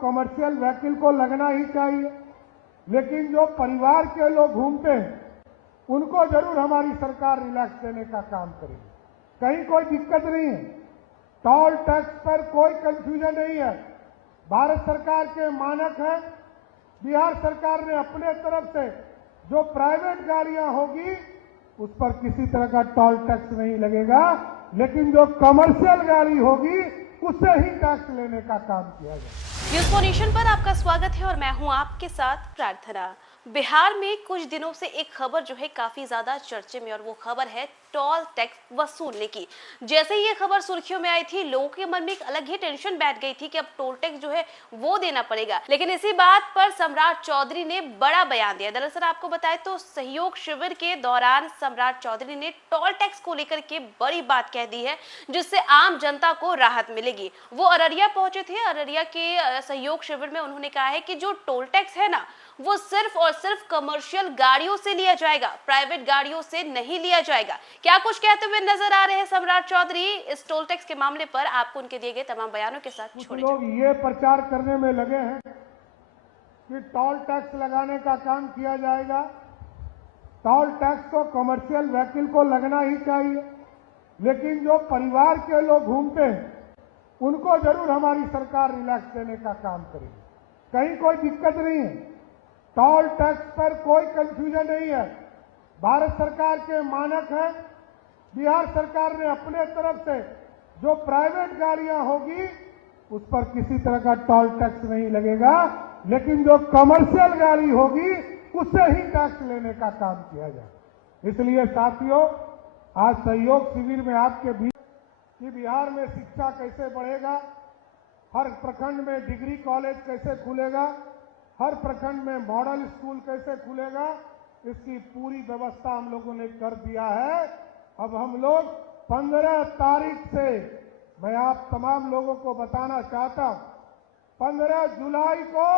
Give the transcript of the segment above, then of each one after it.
Commercial vehicle को लगना ही चाहिए, लेकिन जो परिवार के लोग घूमते हैं उनको जरूर हमारी सरकार रिलैक्स देने का काम करेगी। कहीं कोई दिक्कत नहीं है, टोल टैक्स पर कोई कंफ्यूजन नहीं है। भारत सरकार के मानक है। बिहार सरकार ने अपने तरफ से जो प्राइवेट गाड़ियां होगी उस पर किसी तरह का टोल टैक्स नहीं लगेगा, लेकिन जो कमर्शियल गाड़ी होगी उससे ही टैक्स लेने का काम किया जाए। न्यूज़ फॉर नेशन पर आपका स्वागत है और मैं हूं आपके साथ प्रार्थना। बिहार में कुछ दिनों से एक खबर जो है काफी ज्यादा चर्चे में, और वो खबर है टोल टैक्स वसूलने की। जैसे ही ये खबर सुर्खियों में आई थी, लोगों के मन में एक अलग ही टेंशन बैठ गई थी कि अब टोल टैक्स जो है वो देना पड़ेगा। लेकिन इसी बात पर सम्राट चौधरी ने बड़ा बयान दिया। दरअसल आपको बताएं तो सहयोग शिविर के दौरान सम्राट चौधरी ने टोल टैक्स को लेकर के बड़ी बात कह दी है, जिससे आम जनता को राहत मिलेगी। वो अररिया पहुंचे थे। अररिया के सहयोग शिविर में उन्होंने कहा है कि जो टोल टैक्स है ना, वो सिर्फ और सिर्फ कमर्शियल गाड़ियों से लिया जाएगा, प्राइवेट गाड़ियों से नहीं लिया जाएगा। क्या कुछ कहते हुए नजर आ रहे हैं सम्राट चौधरी इस टोल टैक्स के मामले पर, आपको उनके दिए गए तमाम बयानों के साथ छोड़े। लोग ये प्रचार करने में लगे हैं कि टोल टैक्स लगाने का काम किया जाएगा। टोल टैक्स तो कमर्शियल व्हीकल को लगना ही चाहिए, लेकिन जो परिवार के लोग घूमते हैं उनको जरूर हमारी सरकार रिलैक्स देने का काम करेगी। कहीं कोई दिक्कत नहीं है, टोल टैक्स पर कोई कंफ्यूजन नहीं है। भारत सरकार के मानक है। बिहार सरकार ने अपने तरफ से जो प्राइवेट गाड़ियां होगी उस पर किसी तरह का टोल टैक्स नहीं लगेगा, लेकिन जो कमर्शियल गाड़ी होगी उससे ही टैक्स लेने का काम किया जाए। इसलिए साथियों, आज सहयोग शिविर में आपके बीच कि बिहार में शिक्षा कैसे बढ़ेगा, हर प्रखंड में डिग्री कॉलेज कैसे खुलेगा, हर प्रखंड में मॉडल स्कूल कैसे खुलेगा, इसकी पूरी व्यवस्था हम लोगों ने कर दिया है। अब हम लोग 15 तारीख से, मैं आप तमाम लोगों को बताना चाहता हूं, 15 जुलाई को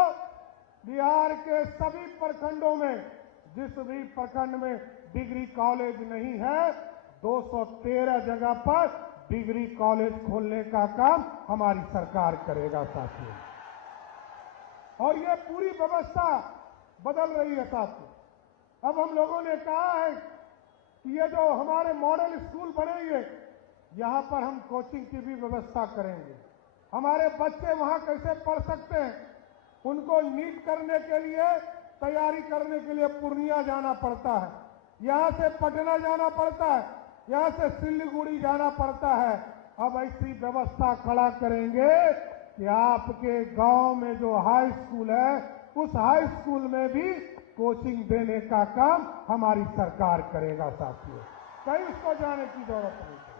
बिहार के सभी प्रखंडों में, जिस भी प्रखंड में डिग्री कॉलेज नहीं है, 213 जगह पर डिग्री कॉलेज खोलने का काम हमारी सरकार करेगा साथियों। और ये पूरी व्यवस्था बदल रही है साथियों। अब हम लोगों ने कहा है कि ये जो हमारे मॉडल स्कूल बनेंगे, यहाँ पर हम कोचिंग की भी व्यवस्था करेंगे। हमारे बच्चे वहाँ कैसे पढ़ सकते हैं, उनको नीट करने के लिए, तैयारी करने के लिए पूर्णिया जाना पड़ता है, यहाँ से पटना जाना पड़ता है, यहाँ से सिल्लीगुड़ी जाना पड़ता है। अब ऐसी व्यवस्था खड़ा करेंगे कि आपके गांव में जो हाई स्कूल है, उस हाई स्कूल में भी कोचिंग देने का काम हमारी सरकार करेगा साथियों। कहीं उसको जाने की जरूरत नहीं।